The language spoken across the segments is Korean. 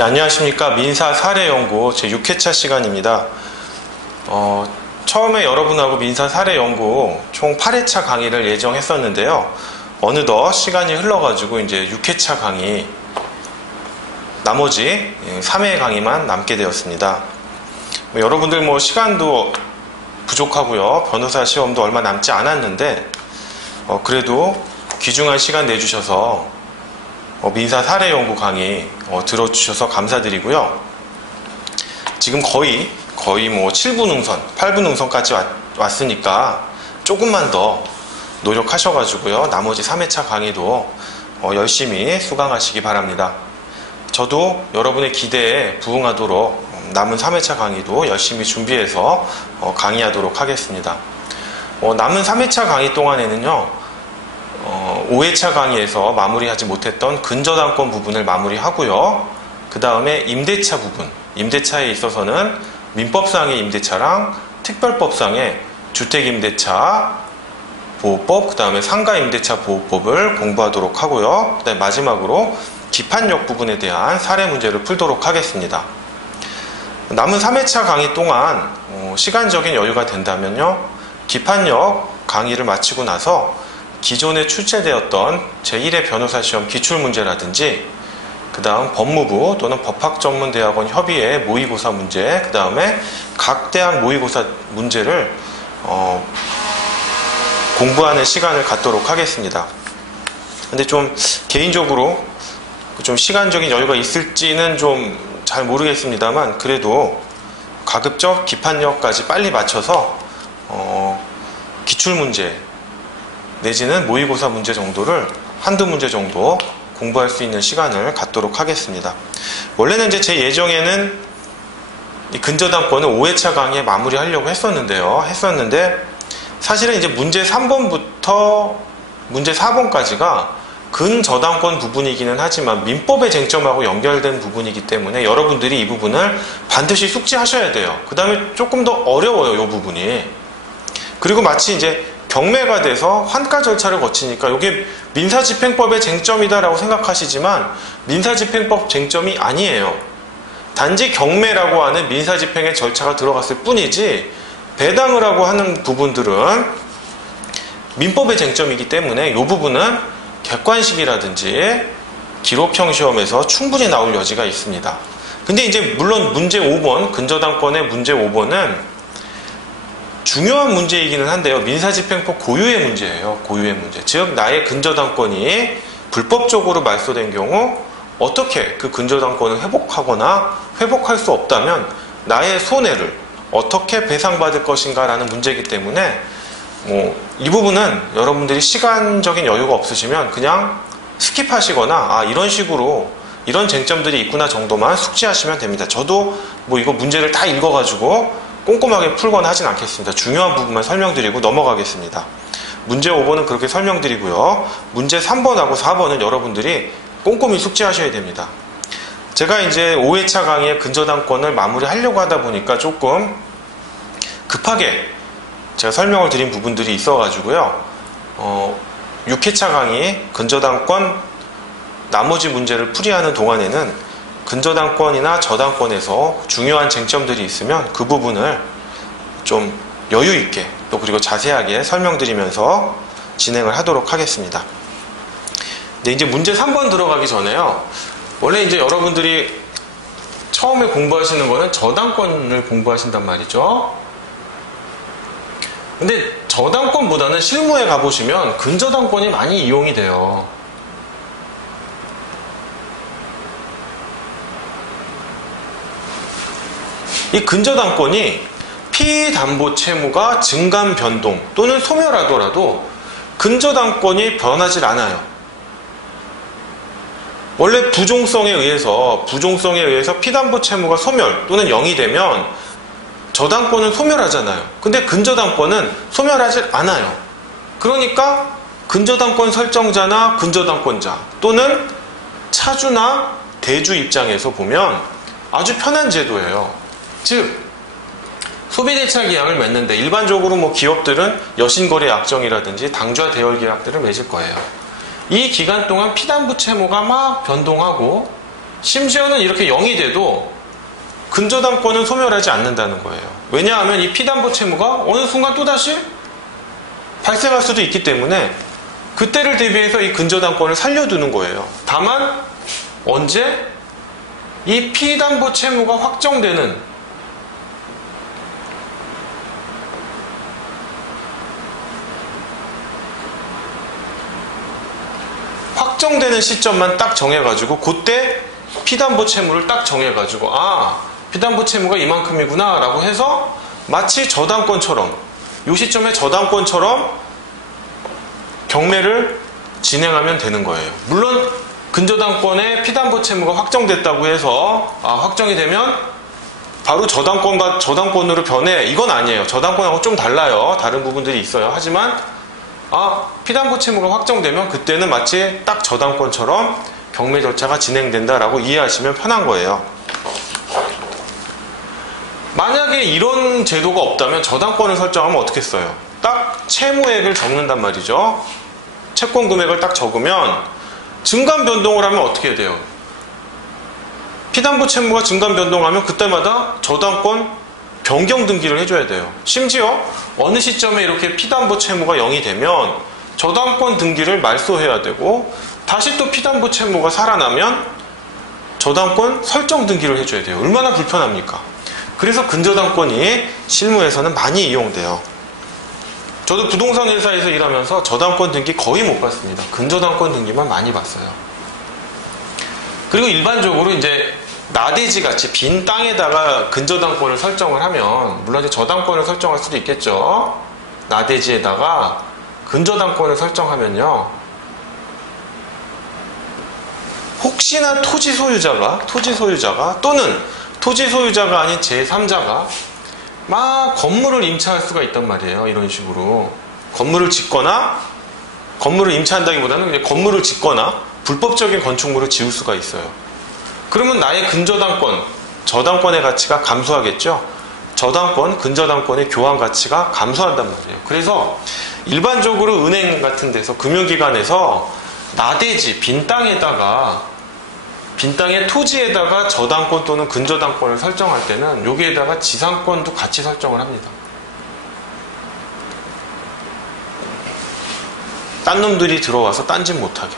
네, 안녕하십니까. 민사 사례연구 제6회차 시간입니다. 처음에 여러분하고 민사 사례연구 총 8회차 강의를 예정했었는데요. 어느덧 시간이 흘러가지고 이제 6회차 강의, 나머지 3회 강의만 남게 되었습니다. 여러분들 시간도 부족하고요. 변호사 시험도 얼마 남지 않았는데, 그래도 귀중한 시간 내주셔서 민사 사례연구 강의 들어주셔서 감사드리고요. 지금 거의 7분 능선, 8분 능선까지 왔으니까 조금만 더 노력하셔가지고요. 나머지 3회차 강의도 열심히 수강하시기 바랍니다. 저도 여러분의 기대에 부응하도록 남은 3회차 강의도 열심히 준비해서 강의하도록 하겠습니다. 남은 3회차 강의 동안에는요. 5회차 강의에서 마무리하지 못했던 근저당권 부분을 마무리하고요. 그 다음에 임대차 부분, 임대차에 있어서는 민법상의 임대차랑 특별법상의 주택임대차 보호법, 그 다음에 상가임대차 보호법을 공부하도록 하고요. 그 다음에 마지막으로 기판력 부분에 대한 사례 문제를 풀도록 하겠습니다. 남은 3회차 강의 동안 시간적인 여유가 된다면요. 기판력 강의를 마치고 나서 기존에 출제되었던 제1회 변호사 시험 기출문제라든지 그 다음 법무부 또는 법학전문대학원 협의회 모의고사 문제, 그 다음에 각 대학 모의고사 문제를 공부하는 시간을 갖도록 하겠습니다. 근데 좀 개인적으로 좀 시간적인 여유가 있을지는 좀 잘 모르겠습니다만, 그래도 가급적 기판력까지 빨리 맞춰서 기출문제 내지는 모의고사 문제 정도를 한두 문제 정도 공부할 수 있는 시간을 갖도록 하겠습니다. 원래는 이제 제 예정에는 이 근저당권을 5회차 강의에 마무리하려고 했었는데 사실은 이제 문제 3번부터 문제 4번까지가 근저당권 부분이기는 하지만 민법의 쟁점하고 연결된 부분이기 때문에 여러분들이 이 부분을 반드시 숙지하셔야 돼요. 그 다음에 조금 더 어려워요, 이 부분이. 그리고 마치 이제 경매가 돼서 환가 절차를 거치니까 이게 민사집행법의 쟁점이다라고 생각하시지만 민사집행법 쟁점이 아니에요. 단지 경매라고 하는 민사집행의 절차가 들어갔을 뿐이지 배당을 하고 하는 부분들은 민법의 쟁점이기 때문에 이 부분은 객관식이라든지 기록형 시험에서 충분히 나올 여지가 있습니다. 근데 이제 물론 문제 5번, 근저당권의 문제 5번은 중요한 문제이기는 한데요. 민사집행법 고유의 문제예요. 고유의 문제. 즉 나의 근저당권이 불법적으로 말소된 경우 어떻게 그 근저당권을 회복하거나 회복할 수 없다면 나의 손해를 어떻게 배상받을 것인가 라는 문제이기 때문에 이 부분은 여러분들이 시간적인 여유가 없으시면 그냥 스킵하시거나 이런 식으로 이런 쟁점들이 있구나 정도만 숙지하시면 됩니다. 저도 이거 문제를 다 읽어가지고 꼼꼼하게 풀거나 하진 않겠습니다. 중요한 부분만 설명드리고 넘어가겠습니다. 문제 5번은 그렇게 설명드리고요. 문제 3번하고 4번은 여러분들이 꼼꼼히 숙지하셔야 됩니다. 제가 이제 5회차 강의의 근저당권을 마무리하려고 하다 보니까 조금 급하게 제가 설명을 드린 부분들이 있어가지고요. 6회차 강의 근저당권 나머지 문제를 풀이하는 동안에는 근저당권이나 저당권에서 중요한 쟁점들이 있으면 그 부분을 좀 여유 있게 또 그리고 자세하게 설명드리면서 진행을 하도록 하겠습니다. 근데 이제 문제 3번 들어가기 전에요. 원래 이제 여러분들이 처음에 공부하시는 거는 저당권을 공부하신단 말이죠. 근데 저당권보다는 실무에 가보시면 근저당권이 많이 이용이 돼요. 이 근저당권이 피담보 채무가 증감 변동 또는 소멸하더라도 근저당권이 변하지 않아요. 원래 부종성에 의해서 피담보 채무가 소멸 또는 0이 되면 저당권은 소멸하잖아요. 근데 근저당권은 소멸하지 않아요. 그러니까 근저당권 설정자나 근저당권자 또는 차주나 대주 입장에서 보면 아주 편한 제도예요. 즉 소비대차 계약을 맺는데 일반적으로 기업들은 여신거래 약정이라든지 당좌 대여 계약들을 맺을 거예요. 이 기간 동안 피담보 채무가 막 변동하고 심지어는 이렇게 0이 돼도 근저당권은 소멸하지 않는다는 거예요. 왜냐하면 이 피담보 채무가 어느 순간 또다시 발생할 수도 있기 때문에 그때를 대비해서 이 근저당권을 살려두는 거예요. 다만 언제 이 피담보 채무가 확정되는 시점만 딱 정해가지고 그때 피담보 채무를 딱 정해가지고 피담보 채무가 이만큼이구나 라고 해서 마치 저당권처럼 이 시점에 저당권처럼 경매를 진행하면 되는 거예요. 물론 근저당권의 피담보 채무가 확정됐다고 해서 확정이 되면 바로 저당권으로 변해 이건 아니에요. 저당권하고 좀 달라요. 다른 부분들이 있어요. 하지만 피담보 채무가 확정되면 그때는 마치 딱 저당권처럼 경매 절차가 진행된다라고 이해하시면 편한 거예요. 만약에 이런 제도가 없다면 저당권을 설정하면 어떻게 써요? 딱 채무액을 적는단 말이죠. 채권 금액을 딱 적으면 증감 변동을 하면 어떻게 돼요? 피담보 채무가 증감 변동하면 그때마다 저당권 변경 등기를 해줘야 돼요. 심지어 어느 시점에 이렇게 피담보 채무가 0이 되면 저당권 등기를 말소해야 되고 다시 또 피담보 채무가 살아나면 저당권 설정 등기를 해줘야 돼요. 얼마나 불편합니까? 그래서 근저당권이 실무에서는 많이 이용돼요. 저도 부동산 회사에서 일하면서 저당권 등기 거의 못 봤습니다. 근저당권 등기만 많이 봤어요. 그리고 일반적으로 이제 나대지 같이 빈 땅에다가 근저당권을 설정을 하면 물론 이제 저당권을 설정할 수도 있겠죠. 나대지에다가 근저당권을 설정하면요. 혹시나 토지 소유자가 또는 토지 소유자가 아닌 제3자가 막 건물을 임차할 수가 있단 말이에요. 이런 식으로 건물을 짓거나 건물을 임차한다기보다는 그냥 건물을 짓거나 불법적인 건축물을 지을 수가 있어요. 그러면 나의 근저당권, 저당권의 가치가 감소하겠죠. 저당권, 근저당권의 교환 가치가 감소한단 말이에요. 그래서 일반적으로 은행 같은 데서 금융기관에서 나대지, 빈 땅의 토지에다가 저당권 또는 근저당권을 설정할 때는 여기에다가 지상권도 같이 설정을 합니다. 딴 놈들이 들어와서 딴짓 못하게.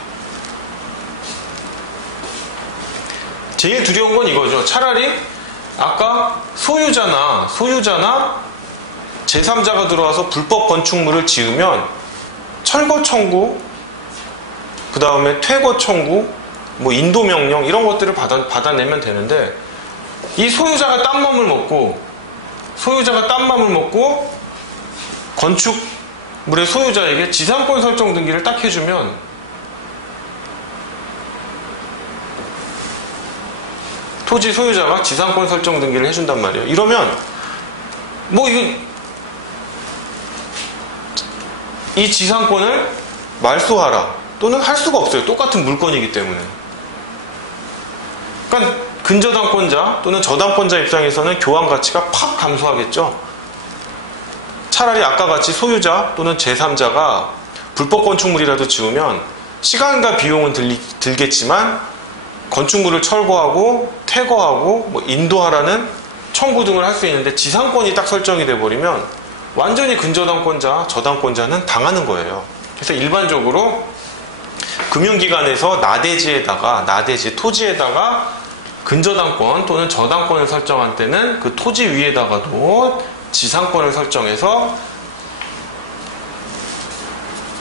제일 두려운 건 이거죠. 차라리 아까 소유자나 제3자가 들어와서 불법 건축물을 지으면 철거 청구, 그 다음에 퇴거 청구, 인도 명령 이런 것들을 받아내면 되는데 이 소유자가 딴 맘을 먹고 건축물의 소유자에게 지상권 설정 등기를 딱 해주면 토지 소유자가 지상권 설정 등기를 해준단 말이에요. 이러면 이 지상권을 말소하라 또는 할 수가 없어요. 똑같은 물건이기 때문에. 그러니까 근저당권자 또는 저당권자 입장에서는 교환 가치가 팍 감소하겠죠. 차라리 아까 같이 소유자 또는 제3자가 불법 건축물이라도 지으면 시간과 비용은 들겠지만 건축물을 철거하고 퇴거하고 인도하라는 청구 등을 할 수 있는데 지상권이 딱 설정이 돼버리면 완전히 근저당권자, 저당권자는 당하는 거예요. 그래서 일반적으로 금융기관에서 토지에다가 근저당권 또는 저당권을 설정할 때는 그 토지 위에다가도 지상권을 설정해서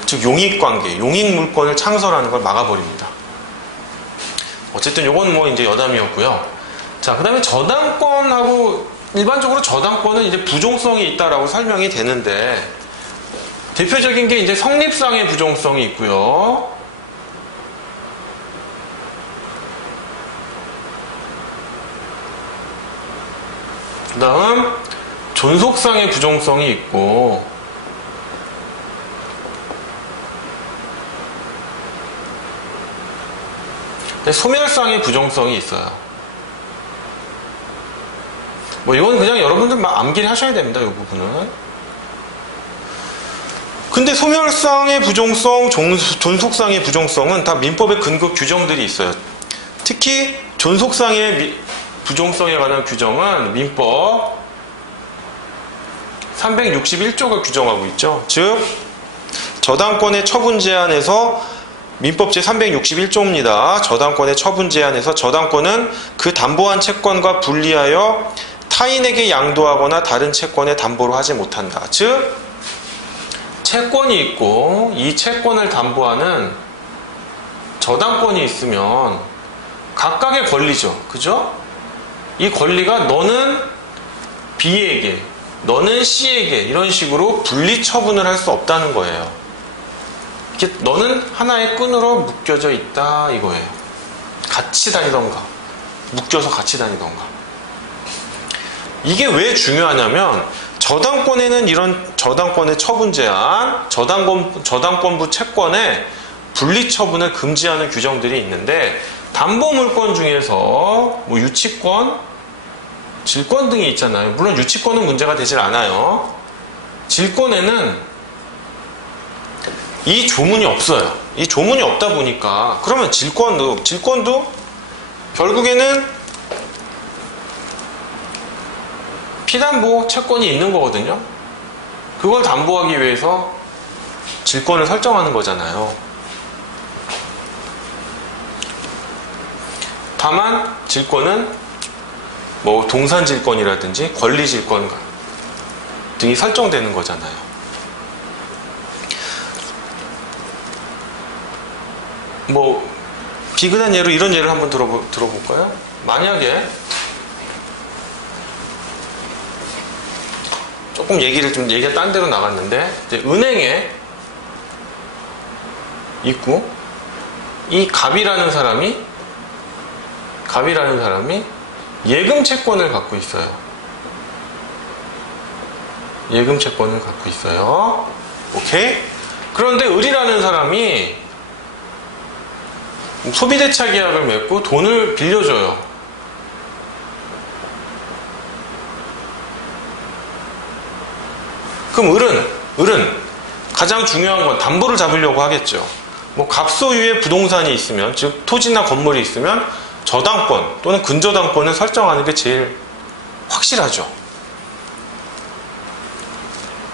즉 용익관계, 용익물권을 창설하는 걸 막아버립니다. 어쨌든 요건 이제 여담이었고요. 자, 그 다음에 저당권하고 일반적으로 저당권은 이제 부종성이 있다라고 설명이 되는데 대표적인 게 이제 성립상의 부종성이 있고요. 그 다음 존속상의 부종성이 있고 소멸상의 부종성이 있어요. 이건 그냥 여러분들 막 암기를 하셔야 됩니다. 이 부분은. 근데 소멸상의 부종성, 존속상의 부종성은 다 민법의 근거 규정들이 있어요. 특히 존속상의 부종성에 관한 규정은 민법 361조가 규정하고 있죠. 즉 저당권의 처분 제한에서 민법 제361조입니다. 저당권의 처분 제한에서 저당권은 그 담보한 채권과 분리하여 타인에게 양도하거나 다른 채권에 담보로 하지 못한다. 즉 채권이 있고 이 채권을 담보하는 저당권이 있으면 각각의 권리죠. 그죠? 이 권리가 너는 B에게, 너는 C에게 이런 식으로 분리 처분을 할 수 없다는 거예요. 이렇게 너는 하나의 끈으로 묶여져 있다 이거예요. 같이 다니던가 묶여서 같이 다니던가. 이게 왜 중요하냐면 저당권에는 이런 저당권의 처분 제한, 저당권부 채권의 분리 처분을 금지하는 규정들이 있는데 담보물권 중에서 뭐 유치권, 질권 등이 있잖아요. 물론 유치권은 문제가 되질 않아요. 질권에는 이 조문이 없어요. 이 조문이 없다 보니까 그러면 질권도 결국에는 피담보 채권이 있는 거거든요. 그걸 담보하기 위해서 질권을 설정하는 거잖아요. 다만 질권은 뭐 동산질권이라든지 권리질권 등이 설정되는 거잖아요. 뭐 비근한 예로 이런 예를 한번 들어볼까요? 만약에 조금 얘기가 딴 데로 나갔는데 이제 은행에 있고 이 갑이라는 사람이 예금 채권을 갖고 있어요. 예금 채권을 갖고 있어요. 오케이? 그런데 을이라는 사람이 소비대차 계약을 맺고 돈을 빌려줘요. 그럼 을은 가장 중요한 건 담보를 잡으려고 하겠죠. 뭐 갑소유의 부동산이 있으면, 즉 토지나 건물이 있으면 저당권 또는 근저당권을 설정하는 게 제일 확실하죠.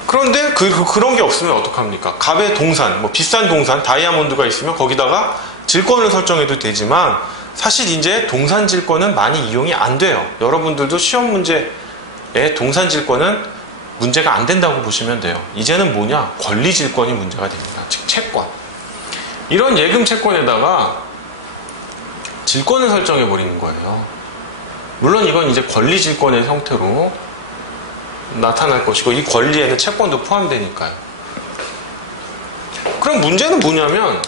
그런데 그런 게 없으면 어떡합니까? 갑의 동산, 뭐 비싼 동산, 다이아몬드가 있으면 거기다가 질권을 설정해도 되지만 사실 이제 동산질권은 많이 이용이 안 돼요. 여러분들도 시험 문제에 동산질권은 문제가 안 된다고 보시면 돼요. 이제는 뭐냐? 권리질권이 문제가 됩니다. 즉 채권. 이런 예금 채권에다가 질권을 설정해 버리는 거예요. 물론 이건 이제 권리질권의 형태로 나타날 것이고 이 권리에는 채권도 포함되니까요. 그럼 문제는 뭐냐면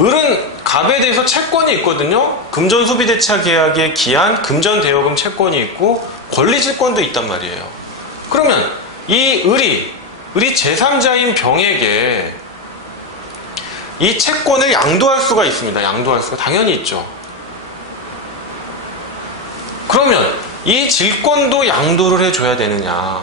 을은 갑에 대해서 채권이 있거든요. 금전소비대차 계약에 기한 금전대여금 채권이 있고 권리질권도 있단 말이에요. 그러면 이 을이 제3자인 병에게 이 채권을 양도할 수가 있습니다. 양도할 수가 당연히 있죠. 그러면 이 질권도 양도를 해줘야 되느냐?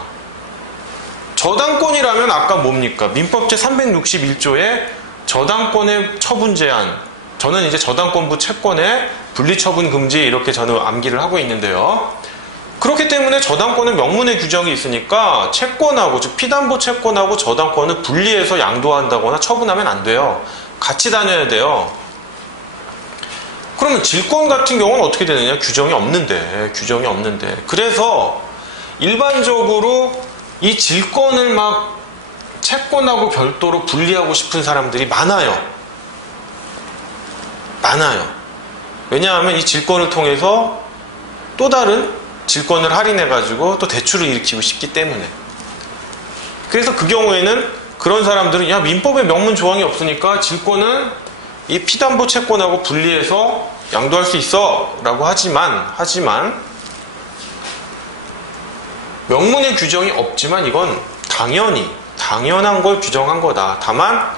저당권이라면 아까 뭡니까? 민법 제361조에 저당권의 처분 제한, 저는 이제 저당권부 채권의 분리처분 금지 이렇게 저는 암기를 하고 있는데요. 그렇기 때문에 저당권은 명문의 규정이 있으니까 채권하고, 즉 피담보 채권하고 저당권을 분리해서 양도한다거나 처분하면 안 돼요. 같이 다녀야 돼요. 그러면 질권 같은 경우는 어떻게 되느냐? 규정이 없는데. 그래서 일반적으로 이 질권을 막 채권하고 별도로 분리하고 싶은 사람들이 많아요. 왜냐하면 이 질권을 통해서 또 다른 질권을 할인해가지고 또 대출을 일으키고 싶기 때문에. 그래서 그 경우에는 그런 사람들은 야, 민법에 명문 조항이 없으니까 질권은 이 피담보 채권하고 분리해서 양도할 수 있어 라고 하지만 명문의 규정이 없지만 이건 당연한 걸 규정한 거다. 다만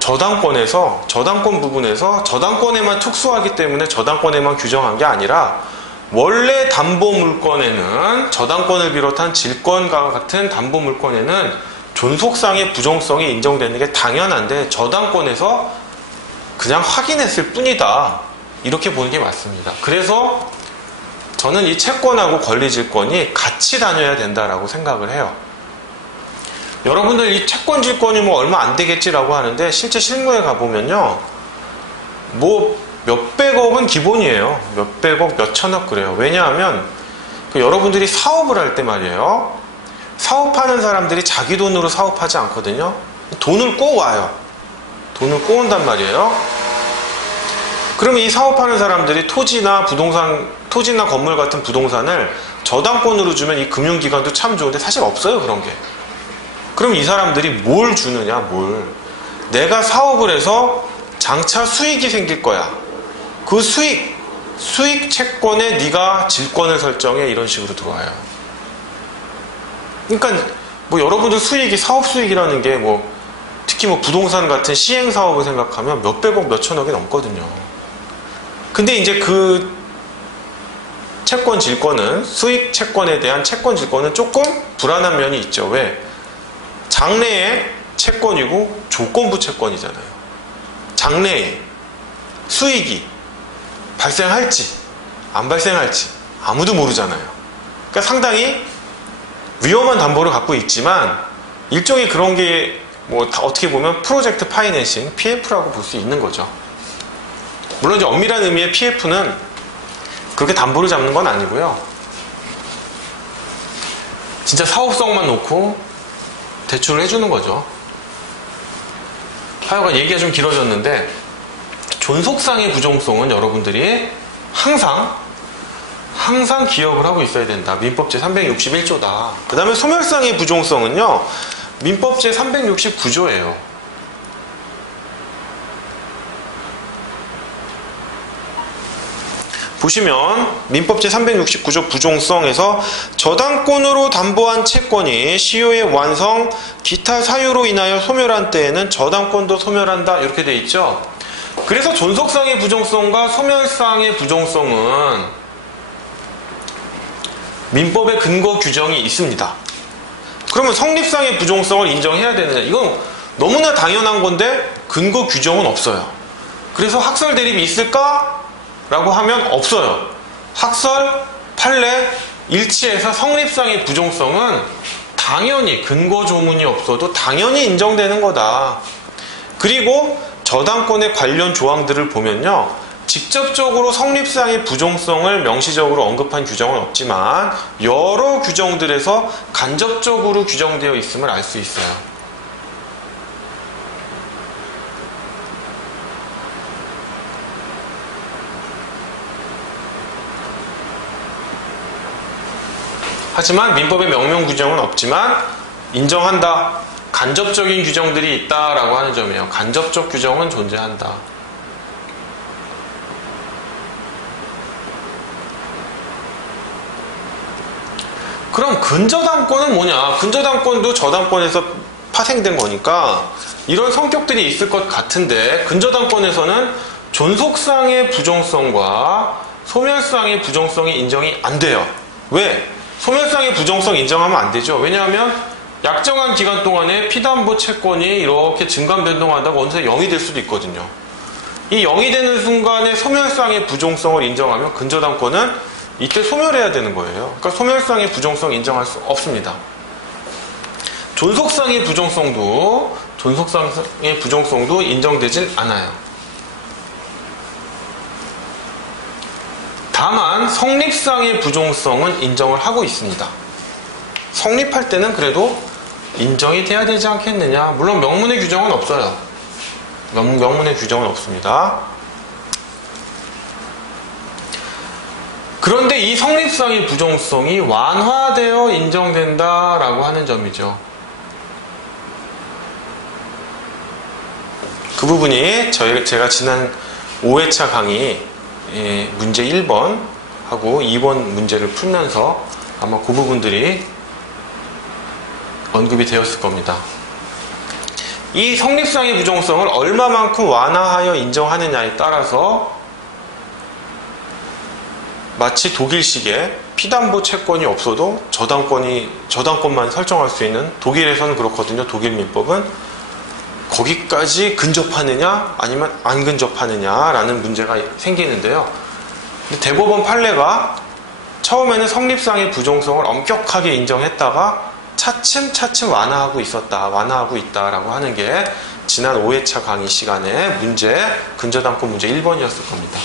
저당권 부분에서 저당권에만 특수하기 때문에 저당권에만 규정한 게 아니라 원래 담보물권에는 저당권을 비롯한 질권과 같은 담보물권에는 존속상의 부정성이 인정되는 게 당연한데 저당권에서 그냥 확인했을 뿐이다. 이렇게 보는 게 맞습니다. 그래서 저는 이 채권하고 권리질권이 같이 다녀야 된다라고 생각을 해요. 여러분들 이 채권질권이 뭐 얼마 안 되겠지라고 하는데 실제 실무에 가보면요, 뭐 몇백억은 기본이에요. 몇백억, 몇천억 그래요. 왜냐하면 여러분들이 사업을 할 때 말이에요, 사업하는 사람들이 자기 돈으로 사업하지 않거든요. 돈을 꼬와요. 돈을 꼬운단 말이에요. 그러면 이 사업하는 사람들이 토지나 부동산, 토지나 건물 같은 부동산을 저당권으로 주면 이 금융기관도 참 좋은데 사실 없어요, 그런 게. 그럼 이 사람들이 뭘 주느냐, 뭘. 내가 사업을 해서 장차 수익이 생길 거야. 그 수익 채권에 네가 질권을 설정해, 이런 식으로 들어와요. 그러니까 뭐 여러분들 수익이, 사업 수익이라는 게 뭐 특히 뭐 부동산 같은 시행 사업을 생각하면 몇백억, 몇천억이 넘거든요. 근데 이제 그 채권 질권은, 수익 채권에 대한 채권 질권은 조금 불안한 면이 있죠. 왜? 장래의 채권이고 조건부 채권이잖아요. 장래에 수익이 발생할지 안 발생할지 아무도 모르잖아요. 그러니까 상당히 위험한 담보를 갖고 있지만 일종의 그런 게 뭐 어떻게 보면 프로젝트 파이낸싱, PF라고 볼 수 있는 거죠. 물론 이제 엄밀한 의미의 PF는 그렇게 담보를 잡는 건 아니고요. 진짜 사업성만 놓고 대출을 해주는 거죠. 하여간 얘기가 좀 길어졌는데, 존속상의 부정성은 여러분들이 항상 기억을 하고 있어야 된다. 민법 제361조다. 그 다음에 소멸상의 부정성은요, 민법 제369조예요. 보시면 민법 제369조 부종성에서 저당권으로 담보한 채권이 시효의 완성, 기타 사유로 인하여 소멸한 때에는 저당권도 소멸한다, 이렇게 돼 있죠. 그래서 존속상의 부정성과 소멸상의 부정성은 민법에 근거 규정이 있습니다. 그러면 성립상의 부정성을 인정해야 되느냐? 이건 너무나 당연한 건데 근거 규정은 없어요. 그래서 학설 대립이 있을까? 라고 하면 없어요. 학설, 판례, 일치해서 성립상의 부정성은 당연히 근거 조문이 없어도 당연히 인정되는 거다. 그리고 저당권의 관련 조항들을 보면요, 직접적으로 성립상의 부정성을 명시적으로 언급한 규정은 없지만 여러 규정들에서 간접적으로 규정되어 있음을 알 수 있어요. 하지만 민법에 명명 규정은 없지만 인정한다. 간접적인 규정들이 있다라고 하는 점이에요. 간접적 규정은 존재한다. 그럼 근저당권은 뭐냐? 근저당권도 저당권에서 파생된 거니까 이런 성격들이 있을 것 같은데, 근저당권에서는 존속상의 부정성과 소멸상의 부정성이 인정이 안 돼요. 왜? 소멸상의 부정성 인정하면 안 되죠. 왜냐하면 약정한 기간 동안에 피담보 채권이 이렇게 증감 변동하다가 어느새 0이 될 수도 있거든요. 이 0이 되는 순간에 소멸상의 부정성을 인정하면 근저당권은 이때 소멸해야 되는 거예요. 그러니까 소멸상의 부정성 인정할 수 없습니다. 존속상의 부정성도 인정되진 않아요. 다만 성립상의 부정성은 인정을 하고 있습니다. 성립할 때는 그래도 인정이 돼야 되지 않겠느냐. 물론 명문의 규정은 없어요. 명문의 규정은 없습니다. 그런데 이 성립상의 부정성이 완화되어 인정된다라고 하는 점이죠. 그 부분이 제가 지난 5회차 강의 문제 1번 하고 2번 문제를 풀면서 아마 그 부분들이 언급이 되었을 겁니다. 이 성립상의 부정성을 얼마만큼 완화하여 인정하느냐에 따라서 마치 독일식의 피담보 채권이 없어도 저당권만 설정할 수 있는, 독일에서는 그렇거든요. 독일 민법은 거기까지 근접하느냐 아니면 안 근접하느냐라는 문제가 생기는데요. 근데 대법원 판례가 처음에는 성립상의 부종성을 엄격하게 인정했다가 차츰 완화하고 있다라고 하는 게 지난 5회차 강의 시간에 문제, 근저당권 문제 1번이었을 겁니다.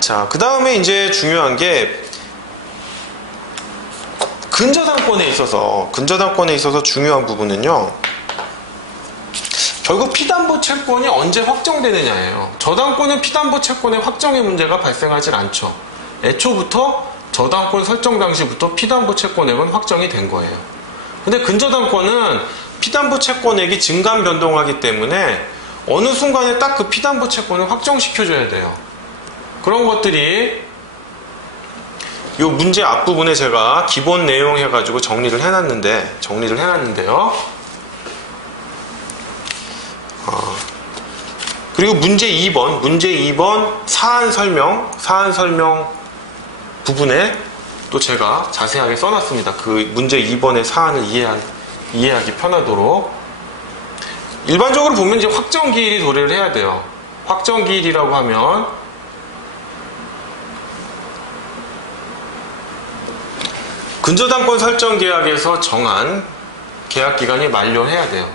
자, 그 다음에 이제 중요한 게 근저당권에 있어서 중요한 부분은요, 결국 피담보 채권이 언제 확정되느냐예요. 저당권은 피담보 채권의 확정의 문제가 발생하지 않죠. 애초부터 저당권 설정 당시부터 피담보 채권액은 확정이 된 거예요. 근데 근저당권은 피담보 채권액이 증감 변동하기 때문에 어느 순간에 딱 그 피담보 채권을 확정시켜줘야 돼요. 그런 것들이 이 문제 앞부분에 제가 기본 내용 해가지고 정리를 해놨는데요. 그리고 문제 2번 사안 설명 부분에 또 제가 자세하게 써놨습니다. 그 문제 2번의 사안을 이해하기 편하도록. 일반적으로 보면 이제 확정기일이 도래를 해야 돼요. 확정기일이라고 하면 근저당권 설정 계약에서 정한 계약기간이 만료해야 돼요.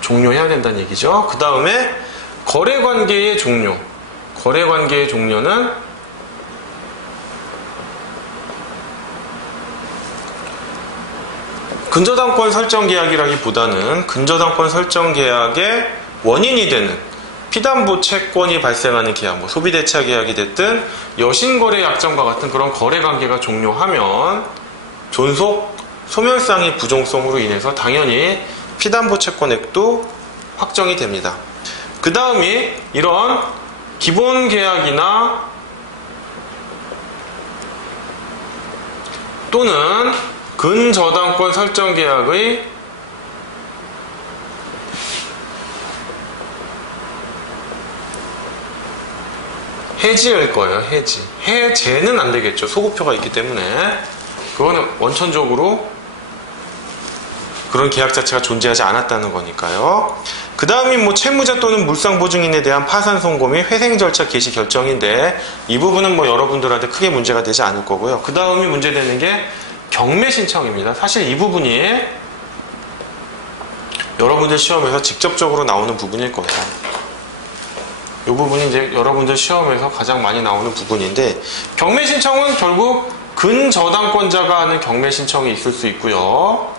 종료해야 된다는 얘기죠. 그 다음에 거래관계의 종료. 거래관계의 종료는 근저당권 설정 계약이라기보다는 근저당권 설정 계약의 원인이 되는 피담보 채권이 발생하는 계약, 뭐 소비대차 계약이 됐든 여신거래 약정과 같은 그런 거래관계가 종료하면 존속 소멸상의 부종성으로 인해서 당연히 피담보 채권액도 확정이 됩니다. 그 다음이 이런 기본 계약이나 또는 근저당권 설정 계약의 해지일 거예요. 해제는 안 되겠죠. 소급표가 있기 때문에. 그거는 원천적으로 그런 계약 자체가 존재하지 않았다는 거니까요. 그 다음이 뭐 채무자 또는 물상보증인에 대한 파산 선고 및 회생 절차 개시 결정인데 이 부분은 뭐 여러분들한테 크게 문제가 되지 않을 거고요. 그 다음이 문제되는 게 경매 신청입니다. 사실 이 부분이 여러분들 시험에서 직접적으로 나오는 부분일 거예요. 이 부분이 이제 여러분들 시험에서 가장 많이 나오는 부분인데, 경매 신청은 결국 근저당권자가 하는 경매 신청이 있을 수 있고요.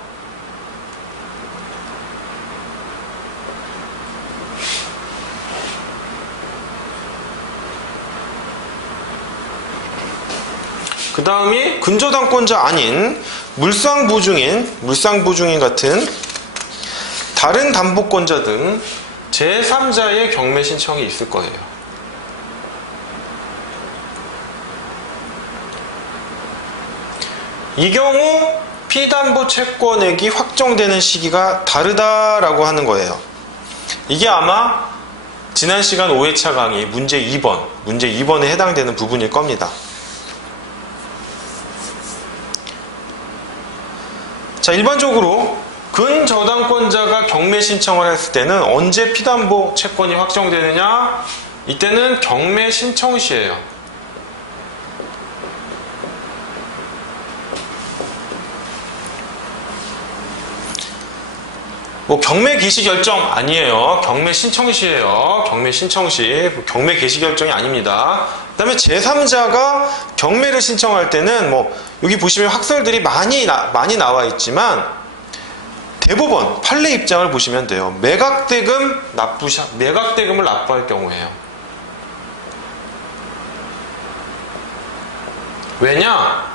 그 다음이 근저당권자 아닌 물상보증인 같은 다른 담보권자 등 제3자의 경매 신청이 있을 거예요. 이 경우 피담보 채권액이 확정되는 시기가 다르다라고 하는 거예요. 이게 아마 지난 시간 5회차 강의 문제 2번에 해당되는 부분일 겁니다. 자, 일반적으로 근저당권자가 경매 신청을 했을 때는 언제 피담보 채권이 확정되느냐? 이때는 경매 신청 시예요. 뭐 경매 개시 결정 아니에요. 경매 신청 시예요. 경매 신청 시. 경매 개시 결정이 아닙니다. 그 다음에 제3자가 경매를 신청할 때는 뭐 여기 보시면 학설들이 많이 나와 있지만 대법원 판례 입장을 보시면 돼요. 매각대금을 납부할 경우에요. 왜냐?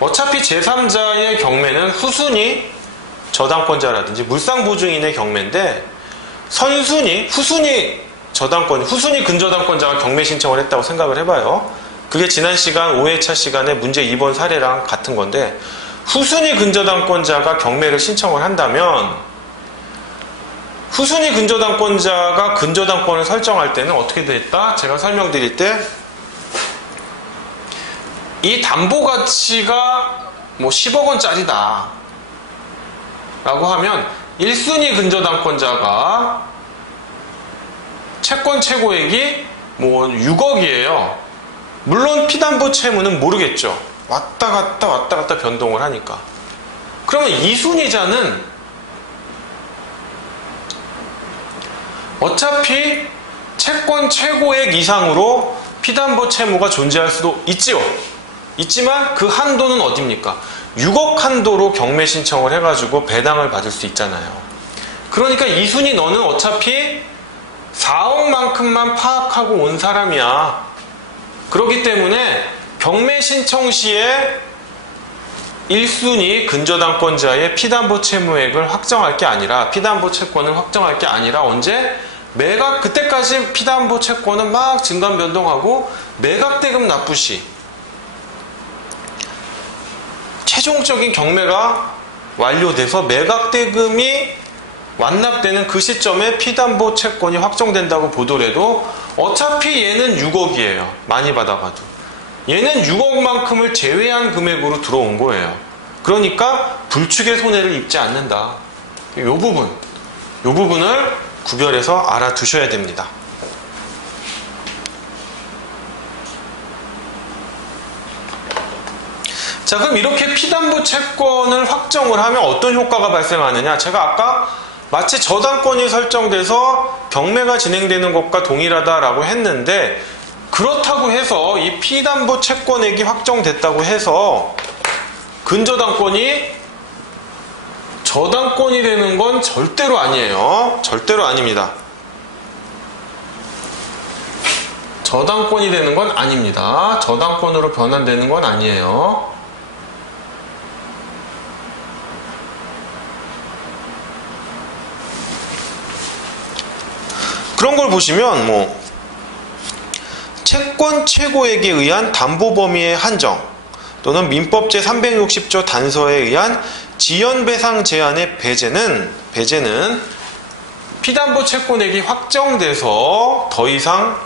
어차피 제3자의 경매는 후순위 저당권자라든지 물상보증인의 경매인데 후순위 근저당권자가 경매 신청을 했다고 생각을 해봐요. 그게 지난 시간 5회차 시간에 문제 2번 사례랑 같은 건데, 후순위 근저당권자가 경매를 신청을 한다면 후순위 근저당권자가 근저당권을 설정할 때는 어떻게 됐다? 제가 설명드릴 때 이 담보 가치가 뭐 10억 원짜리다 라고 하면 1순위 근저당권자가 채권 최고액이 뭐 6억이에요. 물론 피담보 채무는 모르겠죠. 왔다 갔다 변동을 하니까. 그러면 2순위자는 어차피 채권 최고액 이상으로 피담보 채무가 존재할 수도 있지요. 있지만 그 한도는 어딥니까? 6억 한도로 경매 신청을 해가지고 배당을 받을 수 있잖아요. 그러니까 2순위 너는 어차피 4억만큼만 파악하고 온 사람이야. 그렇기 때문에 경매 신청 시에 1순위 근저당권자의 피담보 채무액을 확정할 게 아니라, 피담보 채권을 확정할 게 아니라 언제? 매각, 그때까지 피담보 채권은 막 증감 변동하고 매각대금 납부 시 최종적인 경매가 완료돼서 매각대금이 완납되는 그 시점에 피담보 채권이 확정된다고 보더라도 어차피 얘는 6억이에요. 많이 받아가도. 얘는 6억만큼을 제외한 금액으로 들어온 거예요. 그러니까 불축의 손해를 입지 않는다. 이 부분을 구별해서 알아두셔야 됩니다. 자, 그럼 이렇게 피담보 채권을 확정을 하면 어떤 효과가 발생하느냐? 제가 아까 마치 저당권이 설정돼서 경매가 진행되는 것과 동일하다라고 했는데, 그렇다고 해서 이 피담보 채권액이 확정됐다고 해서 근저당권이 저당권이 되는 건 절대로 아니에요. 절대로 아닙니다. 저당권이 되는 건 아닙니다. 저당권으로 변환되는 건 아니에요. 그런 걸 보시면 뭐 채권 최고액에 의한 담보 범위의 한정 또는 민법 제360조 단서에 의한 지연배상 제한의 배제는 피담보 채권액이 확정돼서 더 이상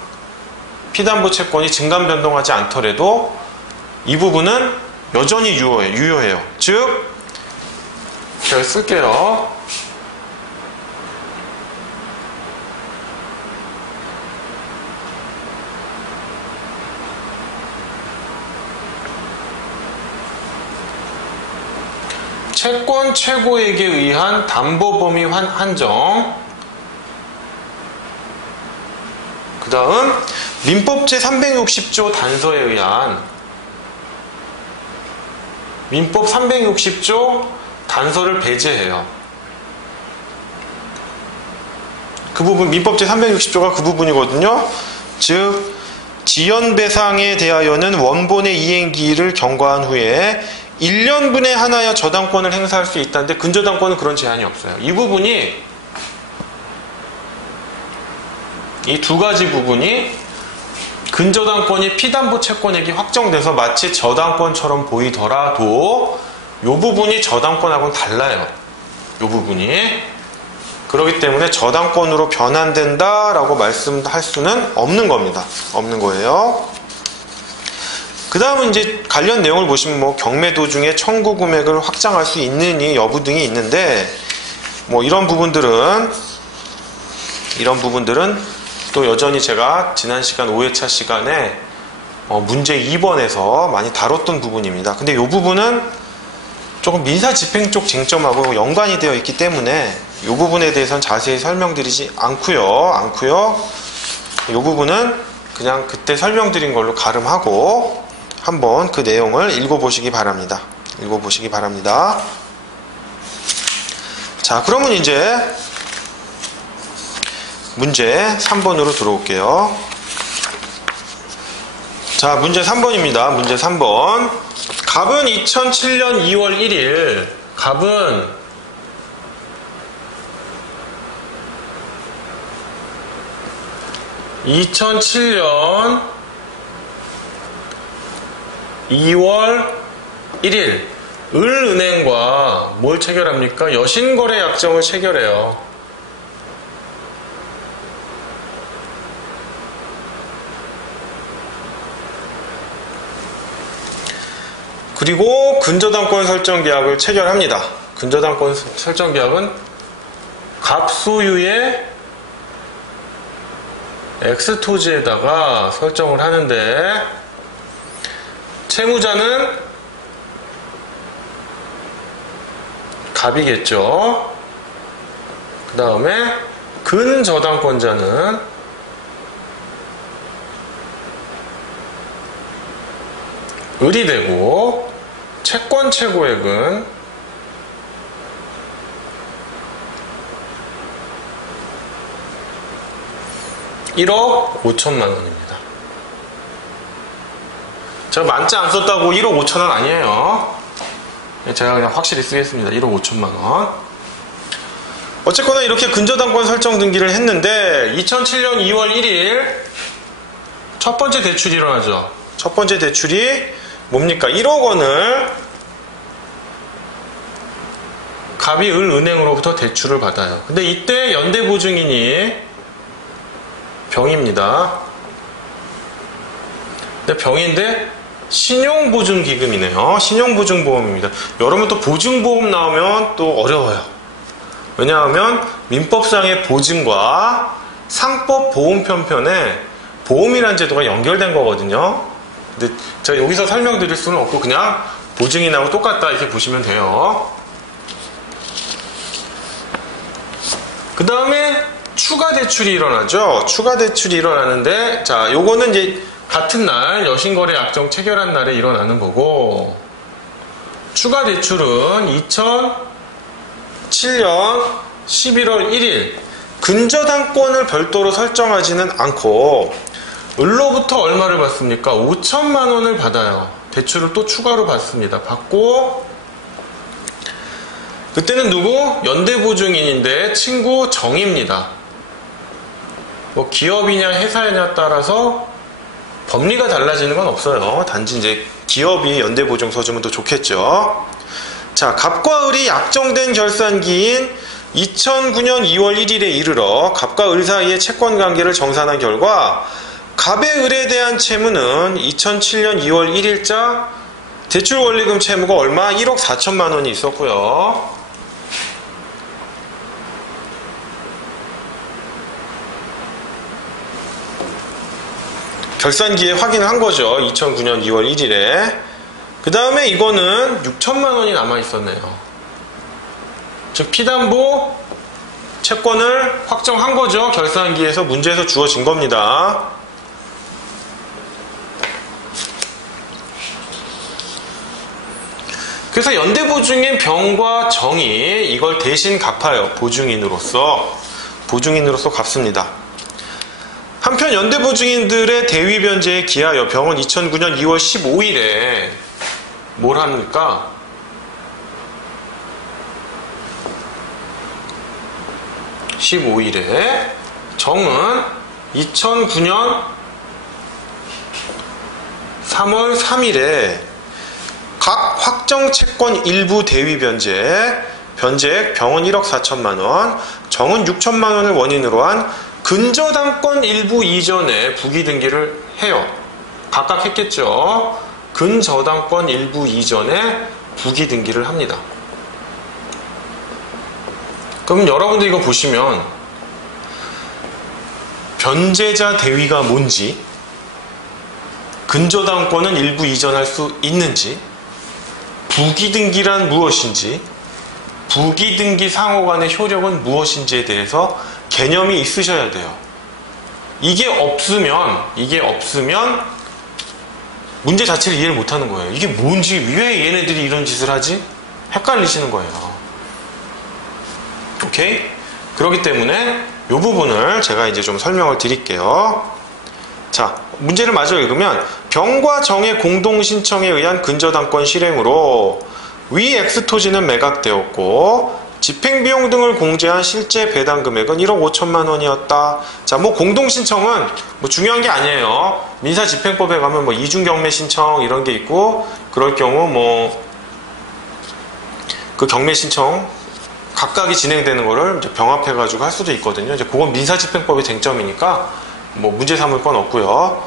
피담보 채권이 증감 변동하지 않더라도 이 부분은 여전히 유효해요. 즉, 제가 쓸게요. 채권 최고액에 의한 담보 범위 한정. 그 다음 민법 제360조 단서에 의한 민법 360조 단서를 배제해요. 그 부분, 민법 제360조가 그 부분이거든요. 즉, 지연배상에 대하여는 원본의 이행기일을 경과한 후에 1년분에 하나야 저당권을 행사할 수 있다는데 근저당권은 그런 제한이 없어요. 이 부분이, 이 두 가지 부분이 근저당권이 피담보 채권액이 확정돼서 마치 저당권처럼 보이더라도 이 부분이 저당권하고는 달라요. 이 부분이. 그렇기 때문에 저당권으로 변환된다라고 말씀할 수는 없는 겁니다. 없는 거예요. 그 다음은 이제 관련 내용을 보시면 뭐 경매 도중에 청구 금액을 확장할 수 있느니 여부 등이 있는데, 뭐 이런 부분들은 또 여전히 제가 지난 시간 5회차 시간에 문제 2번에서 많이 다뤘던 부분입니다. 근데 이 부분은 조금 민사집행 쪽 쟁점하고 연관이 되어 있기 때문에 이 부분에 대해서는 자세히 설명드리지 않고요. 이 부분은 그냥 그때 설명드린 걸로 가름하고 한번 그 내용을 읽어보시기 바랍니다. 자, 그러면 이제 문제 3번으로 들어올게요. 자, 문제 3번입니다. 문제 3번. 갑은 2007년 2월 1일, 갑은 2007년 2월 1일 을은행과 뭘 체결합니까? 여신거래 약정을 체결해요. 그리고 근저당권 설정 계약을 체결합니다. 근저당권 설정 계약은 갑 소유의 X토지에다가 설정을 하는데, 채무자는 갑이겠죠. 그 다음에 근저당권자는 을이 되고, 채권 최고액은 (1억 5천만 원입니다) 제가 만자 안 썼다고 1억 5천 원 아니에요. 제가 그냥 확실히 쓰겠습니다. 1억 5천만 원. 어쨌거나 이렇게 근저당권 설정 등기를 했는데 2007년 2월 1일 첫 번째 대출이 일어나죠. 첫 번째 대출이 뭡니까? 1억 원을 갑이 을 은행으로부터 대출을 받아요. 근데 이때 연대보증인이 병입니다. 근데 병인데 신용보증기금이네요. 신용보증보험입니다. 여러분 또 보증보험 나오면 또 어려워요. 왜냐하면 민법상의 보증과 상법 보험 편편에 보험이라는 제도가 연결된 거거든요. 근데 제가 여기서 설명드릴 수는 없고 그냥 보증인하고 똑같다 이렇게 보시면 돼요. 그 다음에 추가 대출이 일어나죠. 추가 대출이 일어나는데, 자, 요거는 이제 같은 날 여신거래 약정 체결한 날에 일어나는 거고, 추가 대출은 2007년 11월 1일 근저당권을 별도로 설정하지는 않고 을로부터 얼마를 받습니까? 5천만 원을 받아요. 대출을 또 추가로 받습니다. 받고 그때는 누구? 연대보증인인데 친구 정입니다. 뭐 기업이냐 회사냐 따라서 법리가 달라지는 건 없어요. 단지 이제 기업이 연대보증 서주면 더 좋겠죠. 자, 갑과 을이 약정된 결산기인 2009년 2월 1일에 이르러 갑과 을 사이의 채권관계를 정산한 결과 갑의 을에 대한 채무는 2007년 2월 1일자 대출원리금 채무가 얼마? 1억 4천만 원이 있었고요. 결산기에 확인을 한 거죠. 2009년 2월 1일에. 그 다음에 이거는 6천만 원이 남아 있었네요. 즉 피담보 채권을 확정한 거죠. 결산기에서 문제에서 주어진 겁니다. 그래서 연대보증인 병과 정이 이걸 대신 갚아요. 보증인으로서 갚습니다. 한편 연대보증인들의 대위변제에 기하여 병은 2009년 2월 15일에 뭘 합니까? 정은 2009년 3월 3일에 각 확정채권 일부 대위변제, 변제액 병은 1억 4천만 원, 정은 6천만 원을 원인으로 한 근저당권 일부 이전에 부기등기를 해요. 각각 했겠죠. 근저당권 일부 이전에 부기등기를 합니다. 그럼 여러분들 이거 보시면 변제자 대위가 뭔지, 근저당권은 일부 이전할 수 있는지, 부기등기란 무엇인지, 부기등기 상호 간의 효력은 무엇인지에 대해서 개념이 있으셔야 돼요. 이게 없으면 문제 자체를 이해를 못하는 거예요. 이게 뭔지, 왜 얘네들이 이런 짓을 하지? 헷갈리시는 거예요. 오케이? 그렇기 때문에 이 부분을 제가 이제 좀 설명을 드릴게요. 자, 문제를 마저 읽으면 병과 정의 공동신청에 의한 근저당권 실행으로 위 X토지는 매각되었고 집행비용 등을 공제한 실제 배당 금액은 1억 5천만 원이었다. 자, 뭐 공동신청은 뭐 중요한 게 아니에요. 민사집행법에 가면 뭐 이중경매 신청 이런 게 있고, 그럴 경우 뭐 그 경매 신청 각각이 진행되는 거를 이제 병합해가지고 할 수도 있거든요. 이제 그건 민사집행법의 쟁점이니까 뭐 문제 삼을 건 없고요.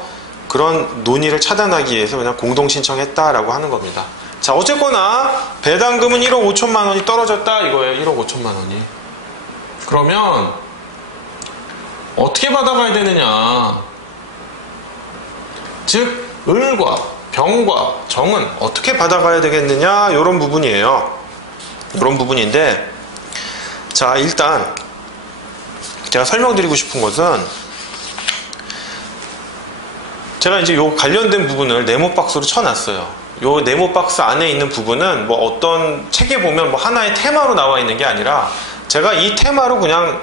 그런 논의를 차단하기 위해서 그냥 공동신청했다라고 하는 겁니다. 자, 어쨌거나 배당금은 1억 5천만 원이 떨어졌다 이거예요. 1억 5천만 원이. 그러면 어떻게 받아가야 되느냐? 즉 을과 병과 정은 어떻게 받아가야 되겠느냐? 이런 부분이에요. 이런 부분인데, 자, 일단 제가 설명드리고 싶은 것은, 제가 이제 요 관련된 부분을 네모 박스로 쳐놨어요. 요 네모 박스 안에 있는 부분은 뭐 어떤 책에 보면 뭐 하나의 테마로 나와 있는 게 아니라, 제가 이 테마로 그냥